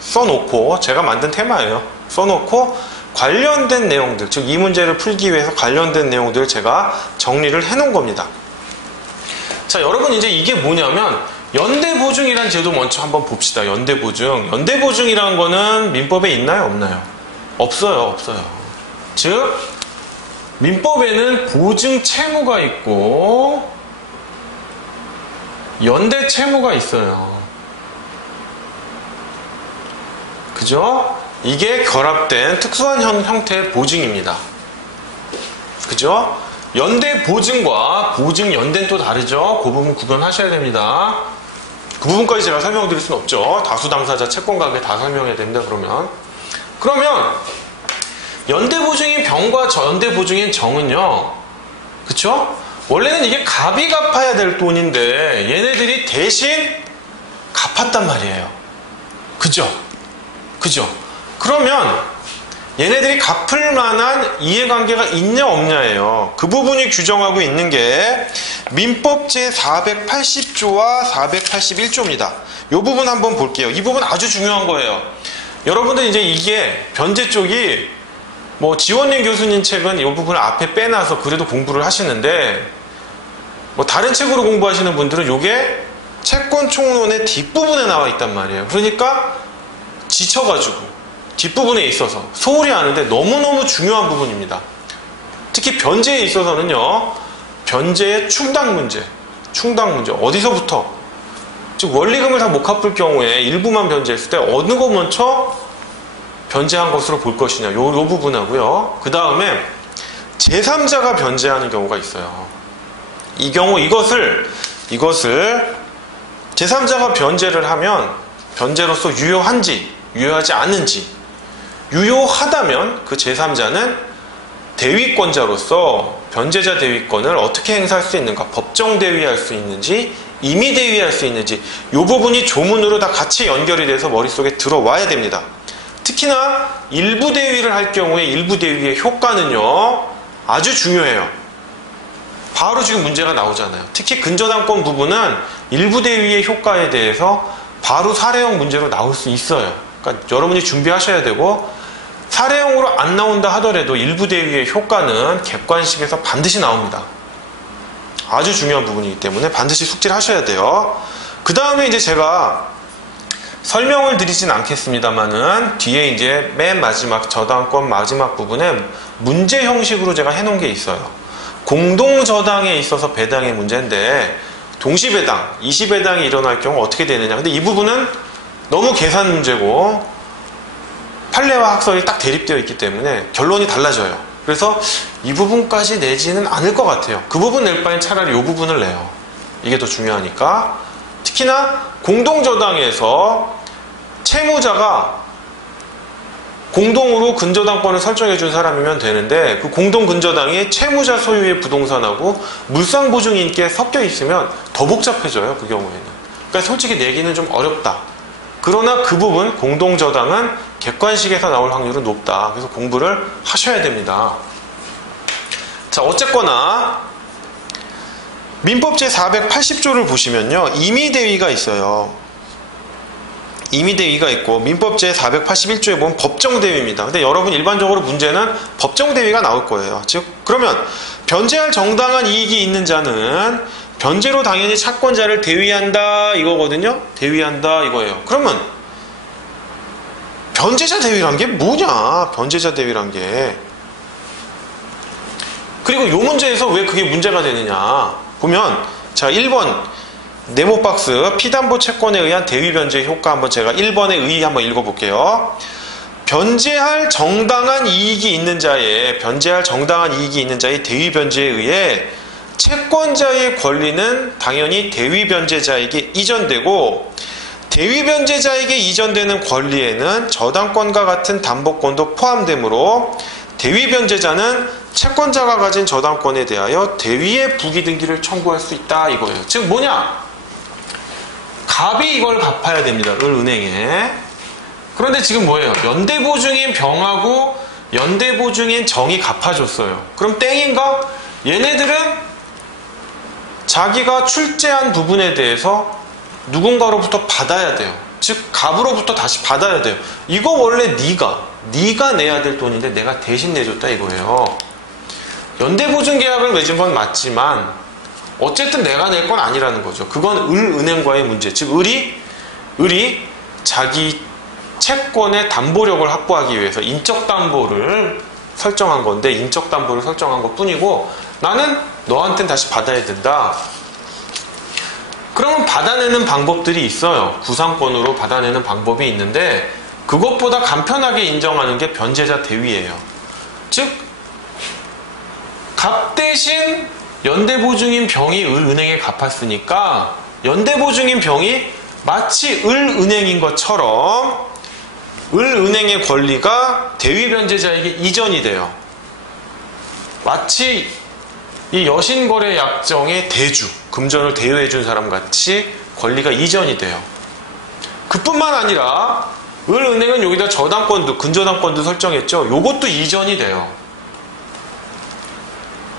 써놓고, 제가 만든 테마예요. 써놓고 관련된 내용들, 즉 이 문제를 풀기 위해서 관련된 내용들을 제가 정리를 해놓은 겁니다. 자, 여러분 이제 이게 뭐냐면 연대보증이라는 제도 먼저 한번 봅시다. 연대보증. 연대보증이라는 거는 민법에 있나요? 없나요? 없어요. 즉 민법에는 보증 채무가 있고 연대 채무가 있어요. 그죠? 이게 결합된 특수한 형태의 보증입니다. 그죠? 연대 보증과 보증 연대는 또 다르죠? 그 부분 구분하셔야 됩니다. 그 부분까지 제가 설명드릴 수는 없죠. 다수 당사자 채권가격에 다 설명해야 됩니다. 그러면 연대 보증인 병과 연대 보증인 정은요, 그쵸? 원래는 이게 갑이 갚아야 될 돈인데 얘네들이 대신 갚았단 말이에요. 그죠? 그러면 얘네들이 갚을 만한 이해관계가 있냐 없냐예요. 그 부분이 규정하고 있는 게 민법 제480조와 481조입니다. 이 부분 한번 볼게요. 이 부분 아주 중요한 거예요. 여러분들 이제 이게 변제 쪽이 뭐 지원님 교수님 책은 이 부분을 앞에 빼놔서 그래도 공부를 하시는데, 뭐 다른 책으로 공부하시는 분들은 이게 채권 총론의 뒷부분에 나와 있단 말이에요. 그러니까 지쳐가지고 뒷부분에 있어서 소홀히 아는데 너무너무 중요한 부분입니다. 특히 변제에 있어서는요, 변제의 충당 문제 어디서부터, 즉 원리금을 다 못 갚을 경우에 일부만 변제했을 때 어느 거 먼저 변제한 것으로 볼 것이냐, 요 부분하고요. 그 다음에 제3자가 변제하는 경우가 있어요. 이 경우 이것을 제3자가 변제를 하면 변제로서 유효한지 유효하지 않은지, 유효하다면 그 제3자는 대위권자로서 변제자 대위권을 어떻게 행사할 수 있는가, 법정 대위할 수 있는지 임의 대위할 수 있는지, 이 부분이 조문으로 다 같이 연결이 돼서 머릿속에 들어와야 됩니다. 특히나 일부 대위를 할 경우에 일부 대위의 효과는요 아주 중요해요. 바로 지금 문제가 나오잖아요. 특히 근저당권 부분은 일부 대위의 효과에 대해서 바로 사례형 문제로 나올 수 있어요. 그러니까 여러분이 준비하셔야 되고, 사례형으로 안 나온다 하더라도 일부 대위의 효과는 객관식에서 반드시 나옵니다. 아주 중요한 부분이기 때문에 반드시 숙지를 하셔야 돼요. 그 다음에 이제 제가 설명을 드리진 않겠습니다만은 뒤에 이제 맨 마지막 저당권 마지막 부분에 문제 형식으로 제가 해놓은 게 있어요. 공동저당에 있어서 배당의 문제인데, 동시배당, 이시배당이 일어날 경우 어떻게 되느냐. 근데 이 부분은 너무 계산 문제고 판례와 학설이 딱 대립되어 있기 때문에 결론이 달라져요. 그래서 이 부분까지 내지는 않을 것 같아요. 그 부분 낼 바엔 차라리 이 부분을 내요. 이게 더 중요하니까. 특히나 공동저당에서 채무자가 공동으로 근저당권을 설정해 준 사람이면 되는데, 그 공동근저당이 채무자 소유의 부동산하고 물상보증인께 섞여 있으면 더 복잡해져요. 그 경우에는. 그러니까 솔직히 내기는 좀 어렵다. 그러나 그 부분 공동저당은 객관식에서 나올 확률은 높다. 그래서 공부를 하셔야 됩니다. 자, 어쨌거나 민법 제480조를 보시면요, 임의대위가 있어요. 임의대위가 있고, 민법 제481조에 보면 법정대위입니다. 근데 여러분 일반적으로 문제는 법정대위가 나올 거예요. 즉 그러면 변제할 정당한 이익이 있는 자는 변제로 당연히 채권자를 대위한다 이거거든요. 대위한다 이거예요. 그러면 변제자 대위란 게 뭐냐? 변제자 대위란 게. 그리고 이 문제에서 왜 그게 문제가 되느냐 보면, 자, 1번 네모박스 피담보 채권에 의한 대위 변제 효과 한번 제가 1번의 의의 한번 읽어볼게요. 변제할 정당한 이익이 있는 자의 대위 변제에 의해 채권자의 권리는 당연히 대위 변제자에게 이전되고, 대위 변제자에게 이전되는 권리에는 저당권과 같은 담보권도 포함되므로 대위 변제자는 채권자가 가진 저당권에 대하여 대위의 부기등기를 청구할 수 있다 이거예요. 즉 뭐냐? 갑이 이걸 갚아야 됩니다. 은행에. 그런데 지금 뭐예요? 연대보증인 병하고 연대보증인 정이 갚아줬어요. 그럼 땡인가? 얘네들은 자기가 출제한 부분에 대해서 누군가로부터 받아야 돼요. 즉 갑으로부터 다시 받아야 돼요. 이거 원래 네가 내야 될 돈인데 내가 대신 내줬다 이거예요. 연대보증계약을 맺은 건 맞지만 어쨌든 내가 낼 건 아니라는 거죠. 그건 을은행과의 문제. 즉 을이 자기 채권의 담보력을 확보하기 위해서 인적담보를 설정한 건데 인적담보를 설정한 것 뿐이고 나는 너한테는 다시 받아야 된다. 그러면 받아내는 방법들이 있어요. 구상권으로 받아내는 방법이 있는데 그것보다 간편하게 인정하는 게 변제자 대위예요. 즉 갑 대신 연대보증인 병이 을은행에 갚았으니까 연대보증인 병이 마치 을은행인 것처럼 을은행의 권리가 대위 변제자에게 이전이 돼요. 마치 이 여신거래 약정의 대주, 금전을 대여해 준 사람 같이 권리가 이전이 돼요. 그뿐만 아니라 을은행은 여기다 저당권도 근저당권도 설정했죠. 요것도 이전이 돼요.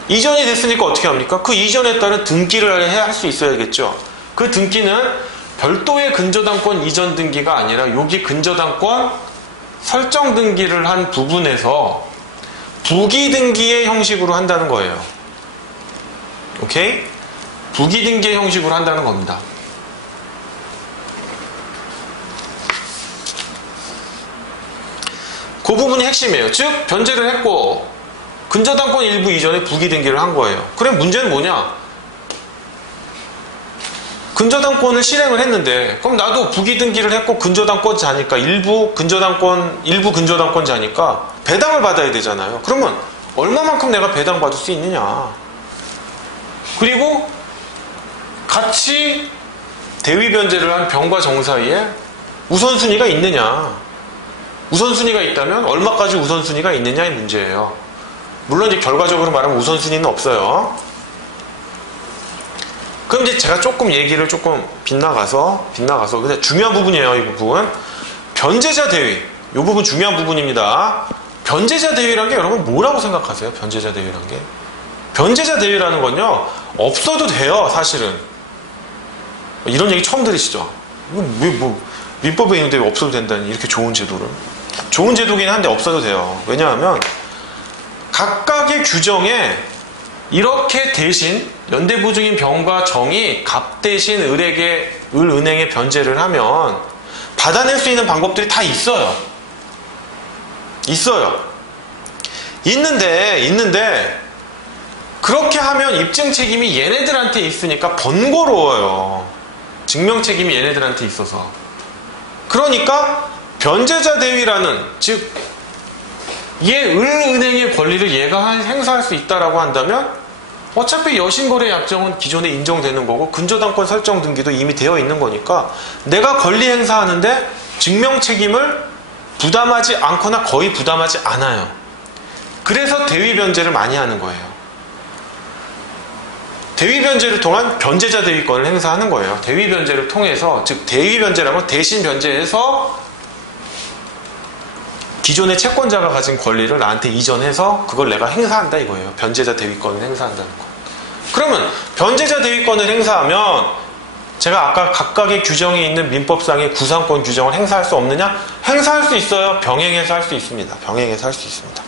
이전이 됐으니까 어떻게 합니까? 그 이전에 따른 등기를 할 수 있어야겠죠. 그 등기는 별도의 근저당권 이전 등기가 아니라 여기 근저당권 설정 등기를 한 부분에서 부기 등기의 형식으로 한다는 거예요. 오케이? 부기 등기의 형식으로 한다는 겁니다. 그 부분이 핵심이에요. 즉 변제를 했고 근저당권 일부 이전에 부기 등기를 한 거예요. 그럼 문제는 뭐냐? 근저당권을 실행을 했는데 그럼 나도 부기 등기를 했고 근저당권자니까 일부 근저당권자니까 배당을 받아야 되잖아요. 그러면 얼마만큼 내가 배당받을 수 있느냐? 그리고 같이 대위 변제를 한 병과 정 사이에 우선순위가 있느냐? 우선순위가 있다면 얼마까지 우선순위가 있느냐의 문제예요. 물론 이제 결과적으로 말하면 우선순위는 없어요. 그럼 이제 제가 조금 얘기를 조금 빗나가서 근데 중요한 부분이에요. 이 부분 변제자 대위 이 부분 중요한 부분입니다. 변제자 대위라는 게 여러분 뭐라고 생각하세요? 변제자 대위라는 게 변제자 대위라는 건요 없어도 돼요. 사실은 이런 얘기 처음 들으시죠? 민법에 있는데 왜 없어도 된다니 이렇게 좋은 제도를 좋은 제도긴 한데 없어도 돼요. 왜냐하면 각각의 규정에 이렇게 대신 연대보증인 병과 정이 갑 대신 을은행에 변제를 하면 받아낼 수 있는 방법들이 다 있어요. 있는데 그렇게 하면 입증 책임이 얘네들한테 있으니까 번거로워요. 증명 책임이 얘네들한테 있어서. 그러니까 변제자 대위라는 즉 을은행의 권리를 얘가 행사할 수 있다라고 한다면 어차피 여신거래 약정은 기존에 인정되는 거고 근저당권 설정 등기도 이미 되어 있는 거니까 내가 권리 행사하는데 증명 책임을 부담하지 않거나 거의 부담하지 않아요. 그래서 대위 변제를 많이 하는 거예요. 대위 변제를 통한 변제자 대위권을 행사하는 거예요. 대위 변제를 통해서 즉 대위 변제라고 대신 변제해서 기존의 채권자가 가진 권리를 나한테 이전해서 그걸 내가 행사한다 이거예요. 변제자 대위권을 행사한다는 거. 그러면 변제자 대위권을 행사하면 제가 아까 각각의 규정이 있는 민법상의 구상권 규정을 행사할 수 없느냐? 행사할 수 있어요. 병행해서 할 수 있습니다. 병행해서 할 수 있습니다.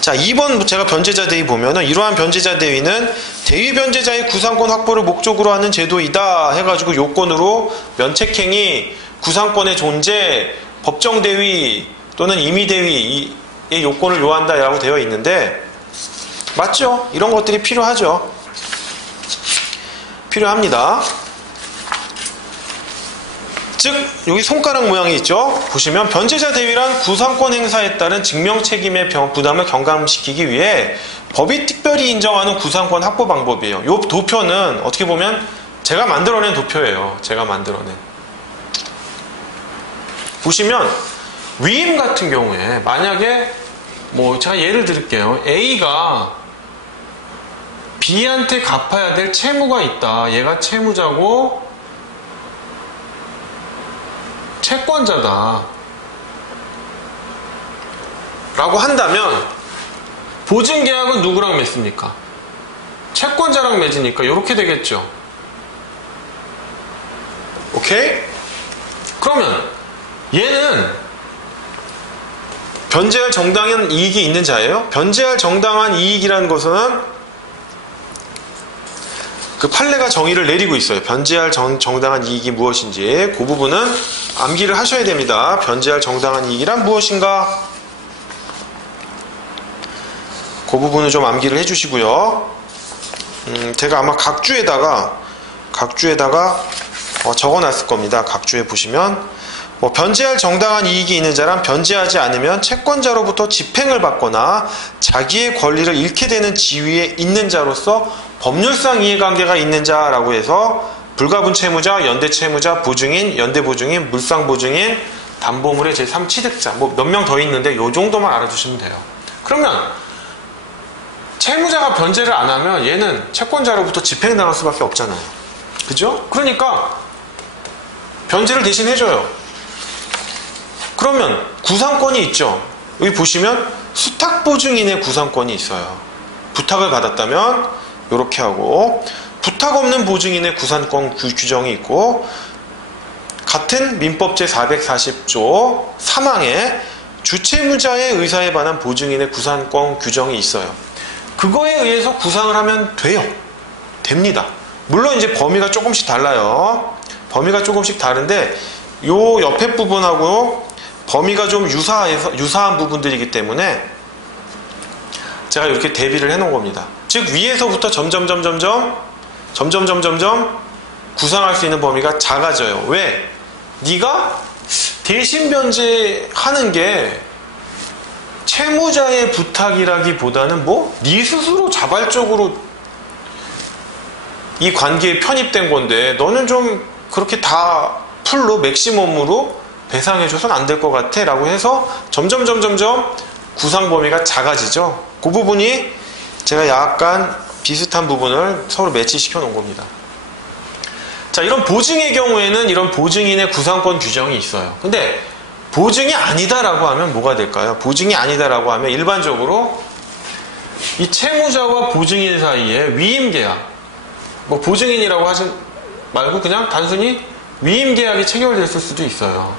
자, 2번 제가 변제자 대위 보면은 이러한 변제자 대위는 대위 변제자의 구상권 확보를 목적으로 하는 제도이다 해가지고 요건으로 면책행위, 구상권의 존재, 법정 대위 또는 임의 대위의 요건을 요한다라고 되어 있는데 맞죠? 이런 것들이 필요하죠. 필요합니다. 즉 여기 손가락 모양이 있죠. 보시면 변제자 대위란 구상권 행사에 따른 증명 책임의 부담을 경감시키기 위해 법이 특별히 인정하는 구상권 확보 방법이에요. 이 도표는 어떻게 보면 제가 만들어낸 도표예요. 제가 만들어낸. 보시면 위임 같은 경우에 만약에 뭐 제가 예를 들을게요. A가 B한테 갚아야 될 채무가 있다. 얘가 채무자고 채권자다 라고 한다면 보증계약은 누구랑 맺습니까? 채권자랑 맺으니까 이렇게 되겠죠. 오케이? 그러면 얘는 변제할 정당한 이익이 있는 자예요. 변제할 정당한 이익이라는 것은 그 판례가 정의를 내리고 있어요. 변제할 정당한 이익이 무엇인지 그 부분은 암기를 하셔야 됩니다. 변제할 정당한 이익이란 무엇인가? 그 부분을 좀 암기를 해주시고요. 제가 아마 각주에다가 적어놨을 겁니다. 각주에 보시면 변제할 정당한 이익이 있는 자란 변제하지 않으면 채권자로부터 집행을 받거나 자기의 권리를 잃게 되는 지위에 있는 자로서 법률상 이해관계가 있는 자라고 해서 불가분 채무자, 연대 채무자, 보증인, 연대 보증인, 물상 보증인, 담보물의 제3취득자 뭐 몇 명 더 있는데 요 정도만 알아두시면 돼요. 그러면 채무자가 변제를 안 하면 얘는 채권자로부터 집행당할 수밖에 없잖아요. 그죠? 그러니까 변제를 대신 해줘요. 그러면 구상권이 있죠. 여기 보시면 수탁보증인의 구상권이 있어요. 부탁을 받았다면 이렇게 하고 부탁 없는 보증인의 구상권 규정이 있고 같은 민법 제440조 3항에 주채무자의 의사에 관한 보증인의 구상권 규정이 있어요. 그거에 의해서 구상을 하면 돼요. 됩니다. 물론 이제 범위가 조금씩 달라요. 범위가 조금씩 다른데 요 옆에 부분하고 범위가 좀 유사한 부분들이기 때문에 제가 이렇게 대비를 해 놓은 겁니다. 즉 위에서부터 점점 구상할 수 있는 범위가 작아져요. 왜? 네가 대신 변제하는 게 채무자의 부탁이라기보다는 네 스스로 자발적으로 이 관계에 편입된 건데 너는 좀 그렇게 다 풀로 맥시멈으로 배상해줘서는 안 될 것 같아 라고 해서 점점 구상 범위가 작아지죠. 그 부분이 제가 약간 비슷한 부분을 서로 매치시켜 놓은 겁니다. 자, 이런 보증의 경우에는 이런 보증인의 구상권 규정이 있어요. 근데 보증이 아니다라고 하면 뭐가 될까요? 보증이 아니다라고 하면 일반적으로 이 채무자와 보증인 사이에 위임계약, 보증인이라고 하지 말고 그냥 단순히 위임계약이 체결됐을 수도 있어요.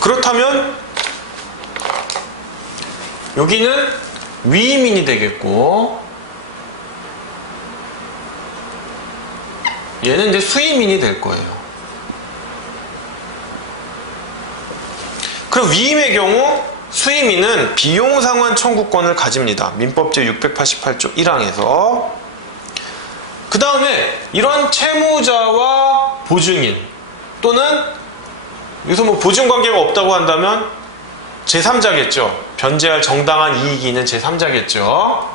그렇다면 여기는 위임인이 되겠고 얘는 이제 수임인이 될 거예요. 그럼 위임의 경우 수임인은 비용상환 청구권을 가집니다. 민법 제688조 1항에서. 그 다음에 이런 채무자와 보증인 또는 여기서 보증관계가 없다고 한다면 제3자겠죠. 변제할 정당한 이익이 있는 제3자겠죠.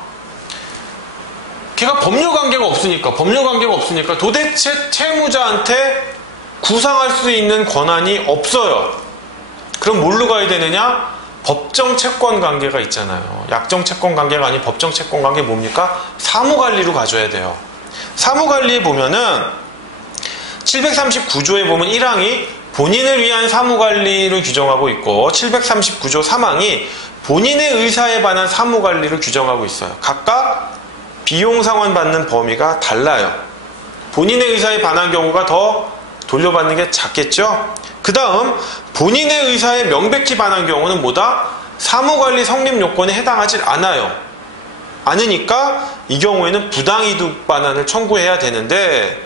걔가 법률관계가 없으니까 도대체 채무자한테 구상할 수 있는 권한이 없어요. 그럼 뭘로 가야 되느냐? 법정 채권 관계가 있잖아요. 약정 채권 관계가 아닌 법정 채권 관계 뭡니까? 사무관리로 가져야 돼요. 사무관리에 보면은 739조에 보면 1항이 본인을 위한 사무관리를 규정하고 있고 739조 3항이 본인의 의사에 관한 사무관리를 규정하고 있어요. 각각 비용 상환받는 범위가 달라요. 본인의 의사에 반한 경우가 더 돌려받는 게 작겠죠? 그 다음 본인의 의사에 명백히 반한 경우는 뭐다? 사무관리 성립 요건에 해당하지 않으니까 이 경우에는 부당이득 반환을 청구해야 되는데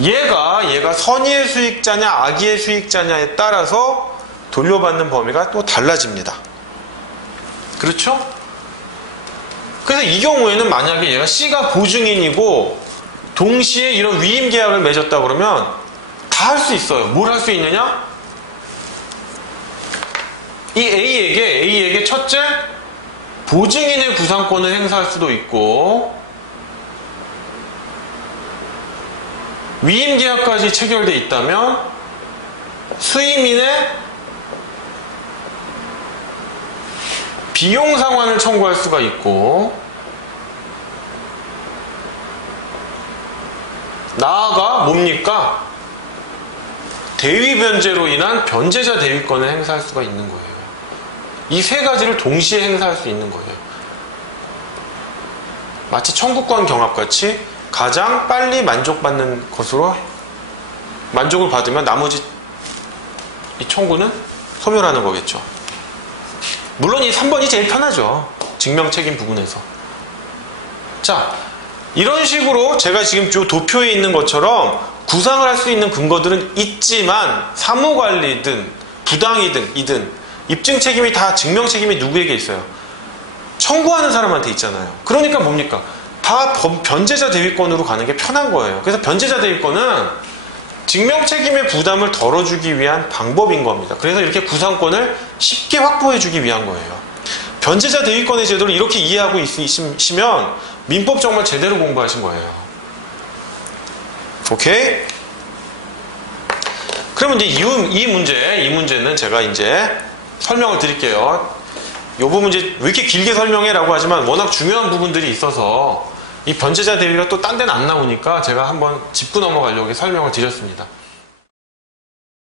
얘가 선의의 수익자냐 악의의 수익자냐에 따라서 돌려받는 범위가 또 달라집니다. 그렇죠? 그래서 이 경우에는 만약에 얘가 C가 보증인이고 동시에 이런 위임 계약을 맺었다 그러면 다 할 수 있어요. 뭘 할 수 있느냐? 이 A에게 첫째 보증인의 구상권을 행사할 수도 있고 위임계약까지 체결돼 있다면 수임인의 비용상환을 청구할 수가 있고, 나아가 뭡니까? 대위 변제로 인한 변제자 대위권을 행사할 수가 있는 거예요. 이 세 가지를 동시에 행사할 수 있는 거예요. 마치 청구권 경합같이 가장 빨리 만족받는 것으로 만족을 받으면 나머지 이 청구는 소멸하는 거겠죠. 물론 이 3번이 제일 편하죠. 증명책임 부분에서. 자, 이런 식으로 제가 지금 이 도표에 있는 것처럼 구상을 할 수 있는 근거들은 있지만 사무관리든 부당이든 입증 책임이 다 증명 책임이 누구에게 있어요? 청구하는 사람한테 있잖아요. 그러니까 뭡니까? 다 변제자 대위권으로 가는 게 편한 거예요. 그래서 변제자 대위권은 증명 책임의 부담을 덜어주기 위한 방법인 겁니다. 그래서 이렇게 구상권을 쉽게 확보해주기 위한 거예요. 변제자 대위권의 제도를 이렇게 이해하고 있으시면 민법 정말 제대로 공부하신 거예요. 오케이? 그러면 이제 이 문제는 제가 이제 설명을 드릴게요. 이 부분 이제 왜 이렇게 길게 설명해? 라고 하지만 워낙 중요한 부분들이 있어서 이 변제자 대위가 또 딴 데는 안 나오니까 제가 한번 짚고 넘어가려고 설명을 드렸습니다.